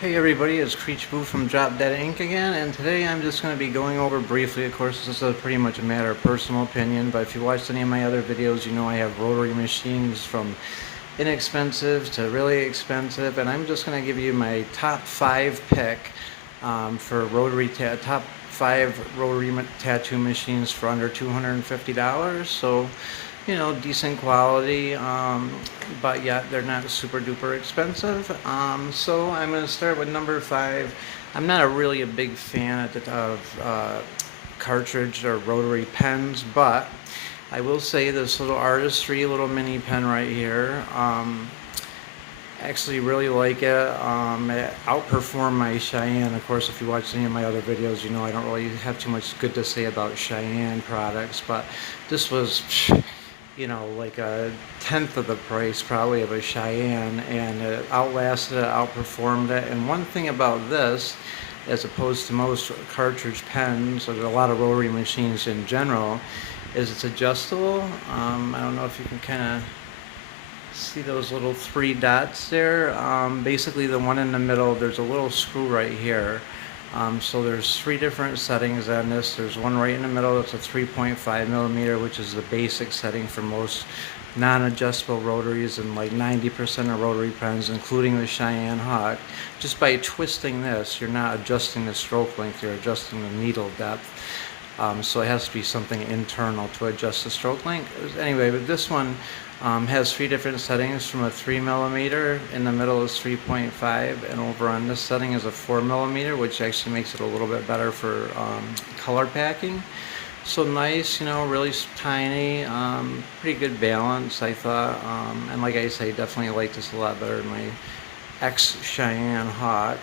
Hey everybody, it's Creech Boo from Drop Dead Inc. again, and today I'm just going to be going over briefly. Of course, this is pretty much a matter of personal opinion, but if you watched any of my other videos, you know I have rotary machines from inexpensive to really expensive, and I'm just going to give you my top 5 pick for top 5 tattoo machines for under $250. So, you know, decent quality, but yet they're not super duper expensive. So I'm going to start with number 5. I'm not really a big fan of cartridge or rotary pens, but I will say this little artistry little mini pen right here. Actually really like it. It outperformed my Cheyenne. Of course, if you watch any of my other videos, you know I don't really have too much good to say about Cheyenne products, but this was, you know, like a tenth of the price probably of a Cheyenne, and it outlasted it, outperformed it. And one thing about this, as opposed to most cartridge pens or a lot of rotary machines in general, is it's adjustable. I don't know if you can kind of see those little 3 dots there. Basically the one in the middle, there's a little screw right here. So there's 3 different settings on this. There's one right in the middle that's a 3.5 millimeter, which is the basic setting for most non-adjustable rotaries and like 90% of rotary pens, including the Cheyenne Hawk. Just by twisting this, you're not adjusting the stroke length, you're adjusting the needle depth. So it has to be something internal to adjust the stroke length. Anyway, but this one has 3 different settings, from a 3 millimeter, in the middle is 3.5, and over on this setting is a 4 millimeter, which actually makes it a little bit better for color packing. So nice, you know, really tiny, pretty good balance, I thought. And like I say, definitely like this a lot better than my ex-Cheyenne Hawk.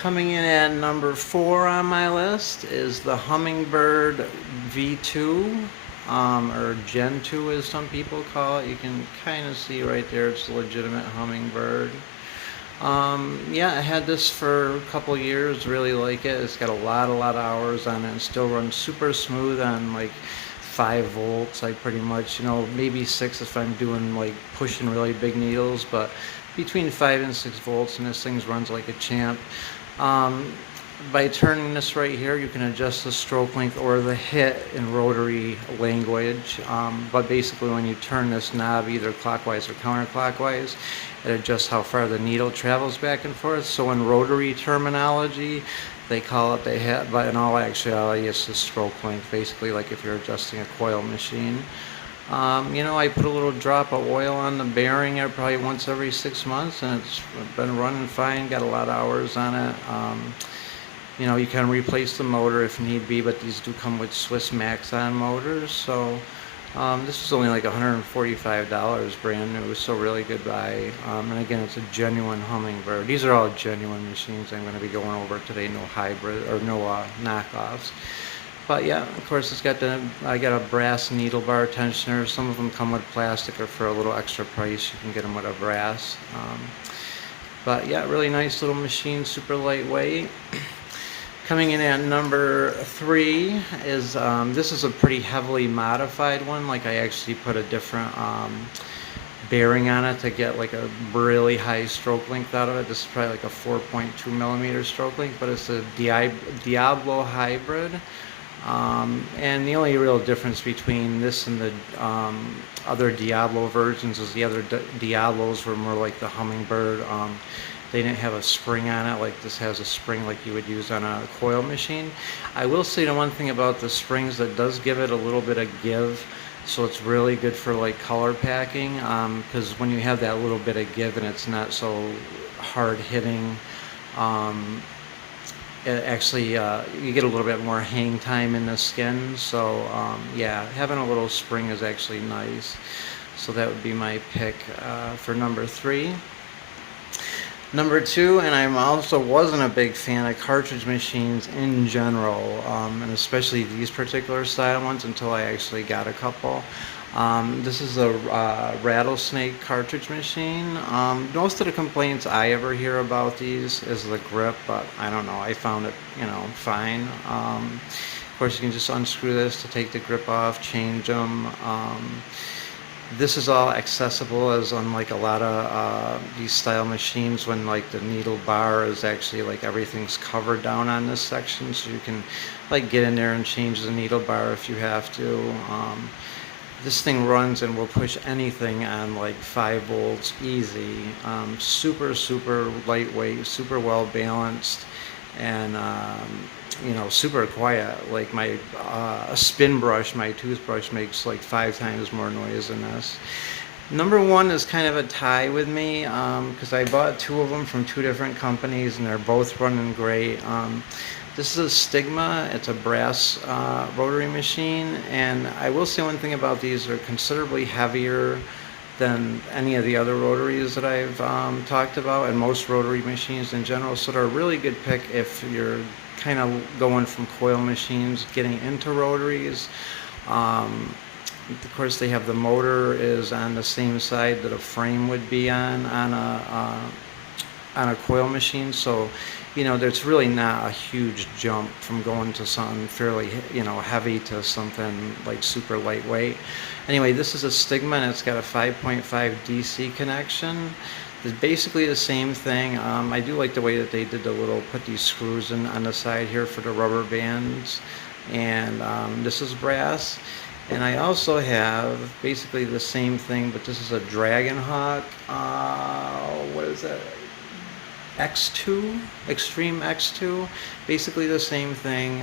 Coming in at number 4 on my list is the Hummingbird V2, or Gen 2 as some people call it. You can kind of see right there, it's a legitimate Hummingbird. Yeah, I had this for a couple years, really like it. It's got a lot of hours on it and still runs super smooth on like 5 volts. I pretty much, you know, maybe 6 if I'm doing like pushing really big needles, but between 5 and 6 volts, and this thing runs like a champ. By turning this right here, you can adjust the stroke length or the hit in rotary language. But basically when you turn this knob either clockwise or counterclockwise, it adjusts how far the needle travels back and forth. So in rotary terminology, they call it the hit, but in all actuality, it's the stroke length, basically like if you're adjusting a coil machine. You know, I put a little drop of oil on the bearing probably once every 6 months, and it's been running fine, got a lot of hours on it. You know, you can replace the motor if need be, but these do come with Swiss Maxon motors. So this is only like $145 brand new, so really good buy. And again, it's a genuine Hummingbird. These are all genuine machines I'm going to be going over today, no hybrid or no knockoffs. But yeah, of course, I got a brass needle bar tensioner. Some of them come with plastic, or for a little extra price, you can get them with a brass. But yeah, really nice little machine, super lightweight. Coming in at number 3 is, this is a pretty heavily modified one. Like I actually put a different bearing on it to get like a really high stroke length out of it. This is probably like a 4.2 millimeter stroke length, but it's a Diablo hybrid. And the only real difference between this and the other Diablo versions is the other Diablos were more like the Hummingbird. They didn't have a spring on it like this has a spring like you would use on a coil machine. I will say the one thing about the springs that does give it a little bit of give, so it's really good for like color packing, because when you have that little bit of give and it's not so hard hitting, it actually you get a little bit more hang time in the skin. So yeah, having a little spring is actually nice. So that would be my pick for number 3. Number 2, and I also wasn't a big fan of cartridge machines in general, and especially these particular style ones until I actually got a couple. This is a rattlesnake cartridge machine. Most of the complaints I ever hear about these is the grip, but I don't know, I found it, you know, fine. Of course, you can just unscrew this to take the grip off, change them. This is all accessible, as unlike a lot of these style machines, when like the needle bar is actually like everything's covered down on this section, so you can like get in there and change the needle bar if you have to. This thing runs and will push anything on like 5 volts easy. Super, super lightweight, super well balanced, and super quiet. Like my spin brush, my toothbrush makes like 5 times more noise than this. Number one is kind of a tie with me, because I bought 2 of them from 2 different companies and they're both running great. This is a Stigma. It's a brass rotary machine, and I will say one thing about these: they're considerably heavier than any of the other rotaries that I've talked about, and most rotary machines in general. So they're a really good pick if you're kind of going from coil machines, getting into rotaries. Of course, they have the motor is on the same side that a frame would be on a coil machine, so there's really not a huge jump from going to something fairly heavy to something like super lightweight. Anyway, this is a Stigma, and it's got a 5.5 DC connection. It's basically the same thing. I do like the way that they did put these screws in on the side here for the rubber bands, and this is brass. And I also have basically the same thing, but this is a Dragon Hawk. What is that? X2, Extreme X2. Basically the same thing.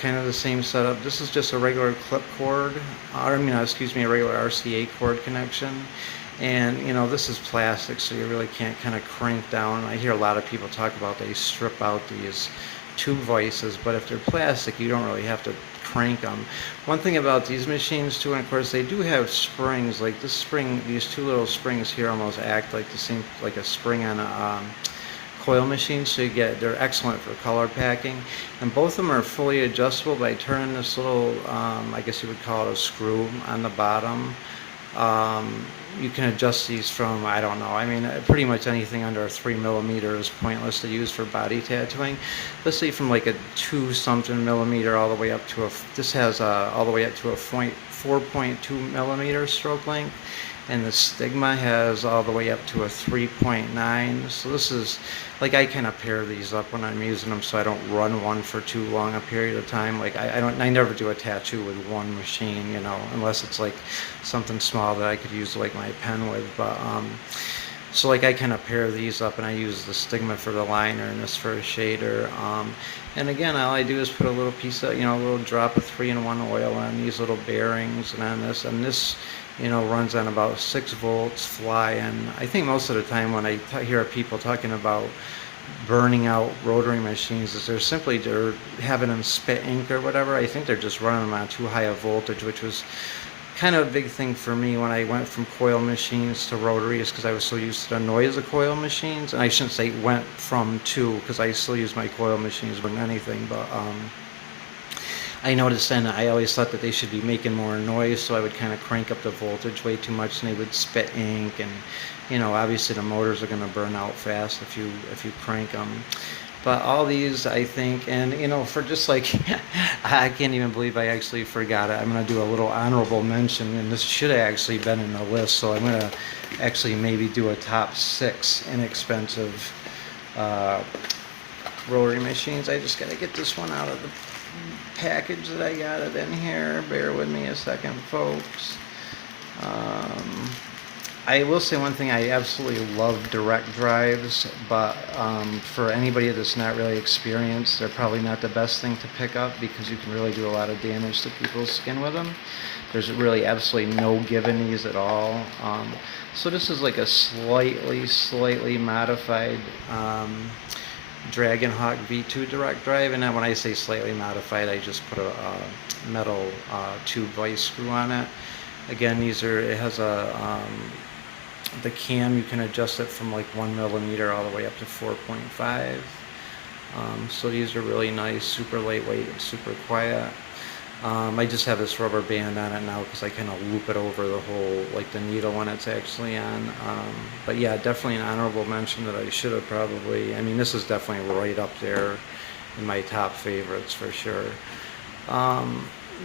Kind of the same setup. This is just a regular clip cord, a regular RCA cord connection. And this is plastic, so you really can't kind of crank down. I hear a lot of people talk about they strip out these tube vices, but if they're plastic, you don't really have to crank them. One thing about these machines too, and of course they do have springs, like this spring, these 2 little springs here almost act like the same, like a spring on a coil machine, so they're excellent for color packing, and both of them are fully adjustable by turning this little, I guess you would call it a screw on the bottom. You can adjust these from, I don't know, I mean, pretty much anything under 3 millimeter is pointless to use for body tattooing. Let's say from like a 2 something millimeter all the way up to this has all the way up to a 4.2 millimeter stroke length, and the Stigma has all the way up to a 3.9. So this is, like, I kind of pair these up when I'm using them so I don't run one for too long a period of time. Like I never do a tattoo with one machine, unless it's like something small that I could use like my pen with. But so like I kind of pair these up, and I use the Stigma for the liner and this for a shader. And again, all I do is put a little piece of, a little drop of 3-in-1 oil on these little bearings and on this, runs on about 6 volts fly. And I think most of the time when I hear people talking about burning out rotary machines, is they're having them spit ink or whatever. I think they're just running them on too high a voltage, which was kind of a big thing for me when I went from coil machines to rotaries, because I was so used to the noise of coil machines. And I shouldn't say went from to, because I still use my coil machines more than anything, but I noticed, and I always thought that they should be making more noise, so I would kind of crank up the voltage way too much, and they would spit ink, and obviously the motors are going to burn out fast if you crank them. But all these, I think, and for just like, I can't even believe I actually forgot it. I'm going to do a little honorable mention, and this should have actually been in the list, so I'm going to actually maybe do a top 6 inexpensive rotary machines. I just got to get this one out of the package that I got it in here. Bear with me a second, folks. I will say one thing: I absolutely love direct drives, but for anybody that's not really experienced, they're probably not the best thing to pick up, because you can really do a lot of damage to people's skin with them. There's really absolutely no give in these at all. So this is like a slightly modified Dragon Hawk V2 direct drive, and then when I say slightly modified, I just put a metal tube vice screw on it. Again, it has the cam, you can adjust it from like 1 millimeter all the way up to 4.5. So these are really nice, super lightweight and super quiet. I just have this rubber band on it now because I kind of loop it over the whole, like the needle when it's actually on. But yeah, definitely an honorable mention that I should have probably, I mean, this is definitely right up there in my top favorites for sure.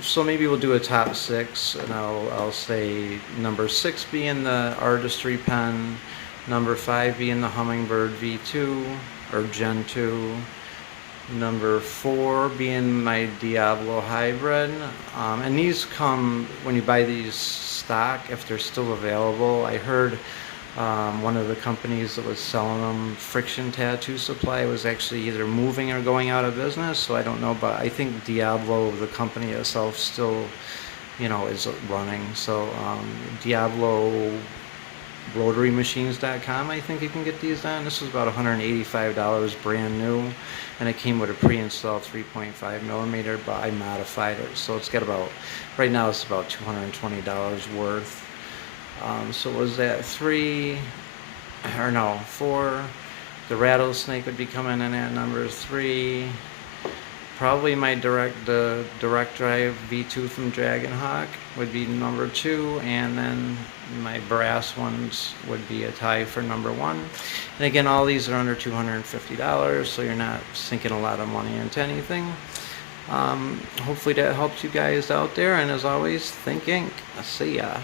So maybe we'll do a top 6, and I'll say number 6 being the Artistry pen, number 5 being the Hummingbird V2 or Gen 2, number 4 being my Diablo Hybrid. And these come when you buy these stock, if they're still available. I heard one of the companies that was selling them, Friction Tattoo Supply, was actually either moving or going out of business, so I don't know, but I think Diablo, the company itself, still, is running. So Diablo rotarymachines.com, I think you can get these on. This was about $185 brand new, and it came with a pre-installed 3.5 millimeter, but I modified it, so it's got about, right now it's about $220 worth. So was that 3, or no, 4? The Rattlesnake would be coming in at number 3. Probably my direct drive V2 from Dragonhawk would be number 2, and then my brass ones would be a tie for number 1. And again, all these are under $250, so you're not sinking a lot of money into anything. Hopefully that helps you guys out there, and as always, think ink. See ya.